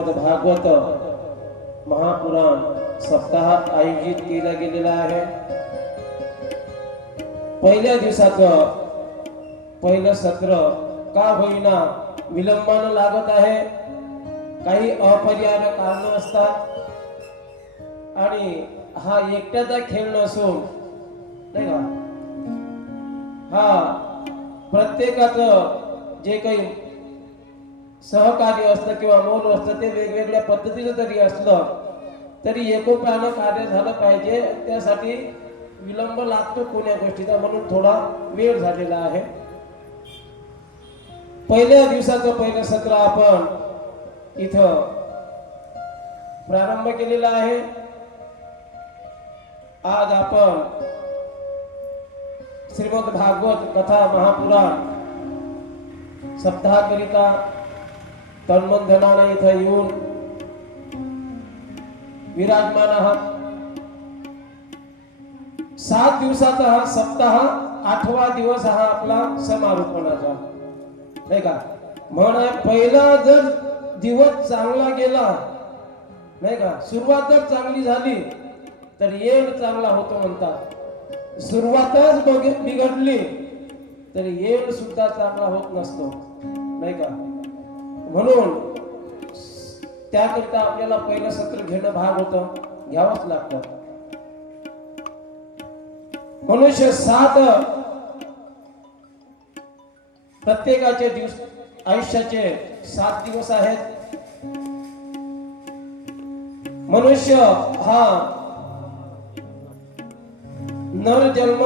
भागवत महापुराण सप्ताहात आयोजित केला गेलेला आहे. पहिल्या दिवसाचं पहिलं सत्र का होईना विलंबानं लागत आहे. काही अपरिहार्य कारण असतात. आणि हा एकट्याचा खेळ नसून नाही का? हा प्रत्येकाचं जे काही सहकार्य असतं किंवा मौन असतं ते वेगवेगळ्या पद्धतीचं जरी असलं तरी एकोप्यानं कार्य झालं पाहिजे. त्यासाठी विलंब लागतो कोण्या गोष्टीचा म्हणून थोडा वेळ झालेला आहे. पहिल्या दिवसाचं पहिलं सत्र आपण इथं प्रारंभ केलेला आहे. आज आपण श्रीमद भागवत कथा महापुराण सप्ताहाकरिता तन्मंधनानं इथं येऊन विराजमान आहात सात दिवसाचा हा सप्ताह आठवा दिवस हा आपला समारोपणाचा नाही का म्हण पहिला जर दिवस चांगला गेला नाही का सुरुवात जर चांगली झाली तर येण चांगला होतो म्हणतात सुरुवातच बघ- बिघडली तर येण सुद्धा चांगला होत नसतो नाही का म्हणून त्याकरिता आपल्याला पहिलं सत्र घेणं भाग होत. घ्यावंच लागतं. मनुष्य सात प्रत्येकाचे दिवस आयुष्याचे सात दिवस आहेत. मनुष्य हा नर जन्म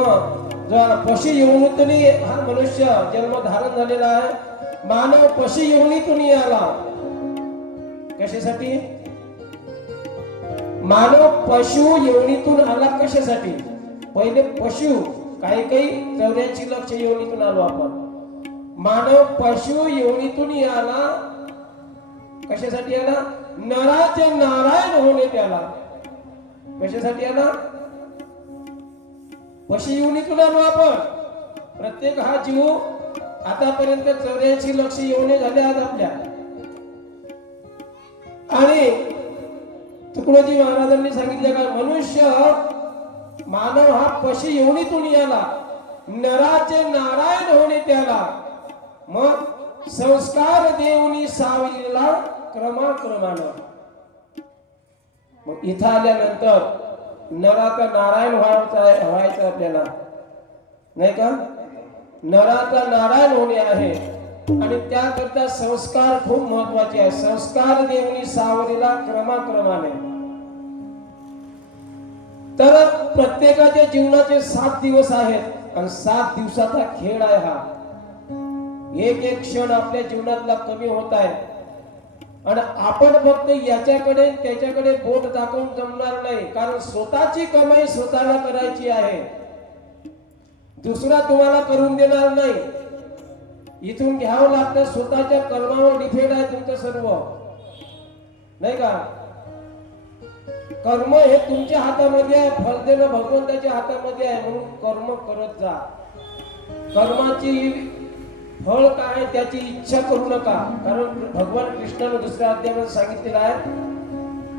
पशु योनीतून हा मनुष्य जन्म धारण झालेला आहे. मानव पशी योनीतून आला कशासाठी? मानव पशु योनीतून आला कशासाठी? पहिले पशु काही काही चौऱ्याऐंशी लक्ष योनीतून आलो आपण. मानव पशु योनीतून आला कशासाठी आला? नराचे नारायण होणे त्याला कशासाठी आला? पशु योनीतून आलो आपण. प्रत्येक हा जीव आतापर्यंत चौऱ्याऐंशी लक्ष येऊने झाले आज आपल्या. आणि तुकडोजी महाराजांनी सांगितलं का मनुष्य मानव हा पशु योनीतून याला नराचे नारायण होणे त्याला. मग संस्कार देऊनी सावलीला क्रमाक्रमानं. मग इथं आल्यानंतर नराचा नारायण व्हायचा व्हायचं आपल्याला. नाही का? नराचा नारायण होणे आहे. आणि त्याकरता संस्कार खूप महत्त्वाचे आहे. संस्कार देवनी सावरीला क्रमाक्रमाने. तर प्रत्येकाच्या जीवनाचे सात दिवस आहेत. आणि सात दिवसाचा खेळ आहे हा. एक एक क्षण आपल्या जीवनातला कमी होत आहे. आणि आपण फक्त याच्याकडे त्याच्याकडे बोट दाखवून जमणार नाही. कारण स्वतःची कमाई स्वतःला करायची आहे. दुसरा तुम्हाला करून देणार नाही. इथून घ्यावं लागतं स्वतःच्या कर्मावर डिफेंड आहे तुमचं सर्व. नाही का? कर्म हे तुमच्या हातामध्ये आहे फल देणं भगवंताच्या हातामध्ये आहे म्हणून कर्म करत जा. कर्माची फळ काय त्याची इच्छा करू नका. कारण भगवान कृष्णाने दुसऱ्या अध्यायामध्ये सांगितलेलं आहे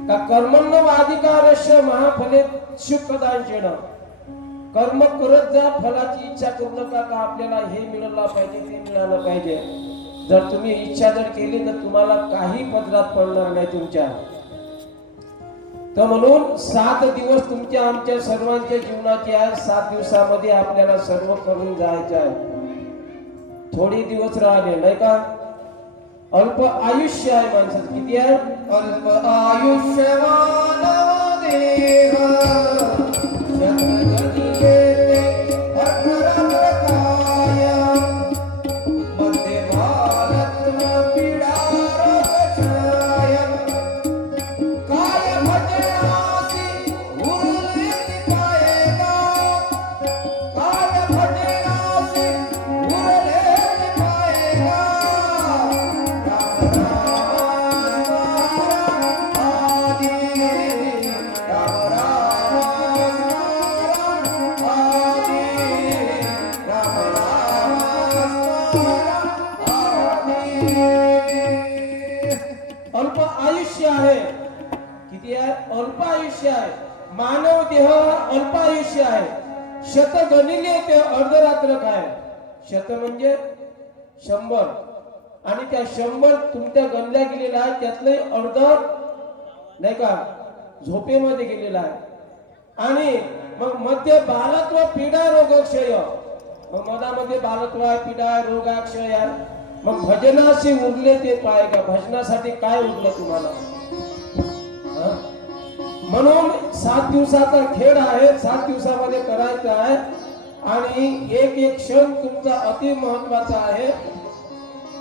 का कर्मण अधिकारस्य महाफले शुकदांचेन कर्म करत जा फलाची इच्छा करू नका का आपल्याला हे मिळालं पाहिजे ते मिळालं पाहिजे. जर तुम्ही इच्छा जर केली तर तुम्हाला काही पदरात पडणार नाही तुमच्या. तर म्हणून सात दिवस तुमच्या आमच्या सर्वांच्या जीवनाचे आहे सात दिवसामध्ये आपल्याला सर्व करून जायचे आहे. थोडी दिवस राहिले नाही का? अल्प आयुष्य आहे माणसाचं. किती आहे? अल्प आयुष्य देह. मानव देह हा आहे. शत गणिले ते अर्धरात्र काय शत म्हणजे शंभर. आणि त्या शंभर तुमच्या गणल्या गेलेल्या आहे त्यातले अर्ध नाही का? झोपेमध्ये गेलेला आहे. आणि मग मध्य बालत्व पीडा रोगक्षय. मग मधामध्ये बालत्व आहे पीडा आहे रोगाक्षय आहे. मग भजनाशी उरले ते काय का? भजनासाठी काय उरलं तुम्हाला? म्हणून सात दिवसाचा खेळ आहे. सात दिवसामध्ये करायचा आहे. आणि एक एक क्षण तुमचा अति महत्त्वाचा आहे.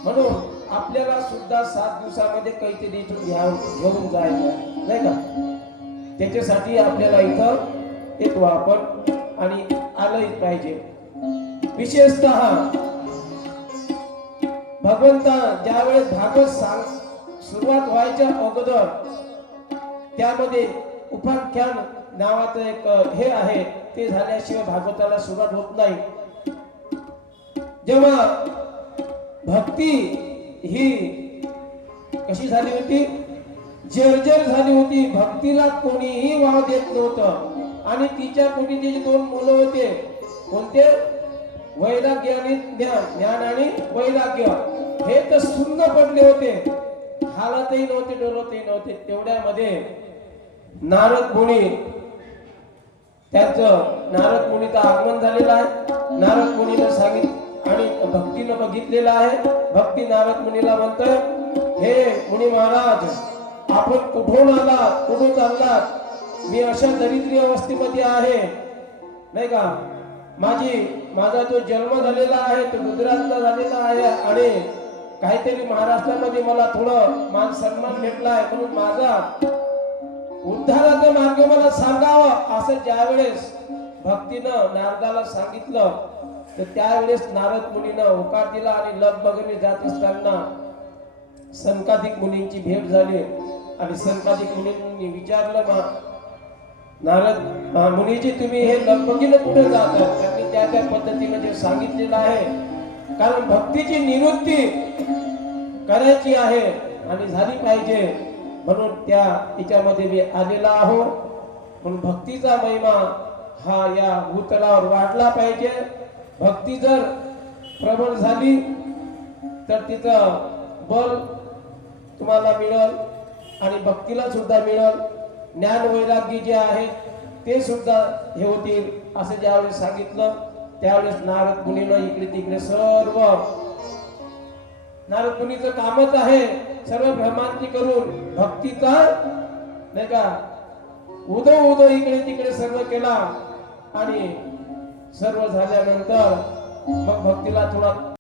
म्हणून आपल्याला सुद्धा सात दिवसामध्ये काहीतरी घेऊन जायचं नाही का? त्याच्यासाठी आपल्याला इथं एक आपण आणि आलंही पाहिजे. विशेषत भगवंता ज्यावेळेस भागवत सांग सुरुवात व्हायच्या अगोदर त्यामध्ये उपाख्यान नावाचं एक हे आहे. ते झाल्याशिवाय भागवताला सुरुवात होत नाही. जेव्हा भक्ती ही कशी झाली होती? जर्जर झाली होती. भक्तीला कोणीही वाव देत नव्हतं. आणि तिच्या पोटी तिचे दोन मुलं होते कोणते? वैराग्य आणि ज्ञान. ज्ञान आणि वैराग्य. हे तर सुन्न पडले होते. हालतही नव्हते डोलतही नव्हते. तेवढ्यामध्ये नारद मुनी. त्यांचं नारद मुनीचं आगमन झालेलं आहे. नारद मुनीनं सांगित आणि भक्तीनं बघितलेलं आहे. भक्ती नारद मुनीला म्हणतोय हे मुनी महाराज आपण कुठून आलात? कुठून चाललात? मी अशा दरिद्री अवस्थेमध्ये आहे. नाही का? माझी माझा जो जन्म झालेला आहे तो गुजरातला झालेला आहे आणि काहीतरी महाराष्ट्रामध्ये मला थोडं मान सन्मान भेटला आहे. म्हणून माझा उद्धाराचा मार्ग मला सांगावं. असं ज्यावेळेस भक्तीनं नारदाला सांगितलं तर त्यावेळेस नारद मुनीनं होकार दिला आणि लग बघणे जात असताना संकाधिक मुनींची भेट झाली. आणि संकाधिक मुनींनी विचारलं मा नारद मुनीजी तुम्ही हे लगबगीनं कुठे जात त्यांनी त्या त्या पद्धतीने जे सांगितलेलं आहे. कारण भक्तीची निवृत्ती करायची आहे आणि झाली पाहिजे. म्हणून त्या तिच्यामध्ये मी आलेला आहो. म्हणून भक्तीचा महिमा हा या भूतलावर वाढला पाहिजे. भक्ती जर प्रबळ झाली तर तिचं बल तुम्हाला मिळल आणि भक्तीला सुद्धा मिळल. ज्ञान वैराग्य जे आहे ते सुद्धा हे होतील असं ज्यावेळेस सांगितलं त्यावेळेस नारद मुलीनं इकडे तिकडे सर्व नारद मुनीचं कामच आहे सर्व भ्रमांती करून भक्तीचा नाही का उदो उदो इकडे तिकडे सर्व केला. आणि सर्व झाल्यानंतर मग भक्तीला थोडा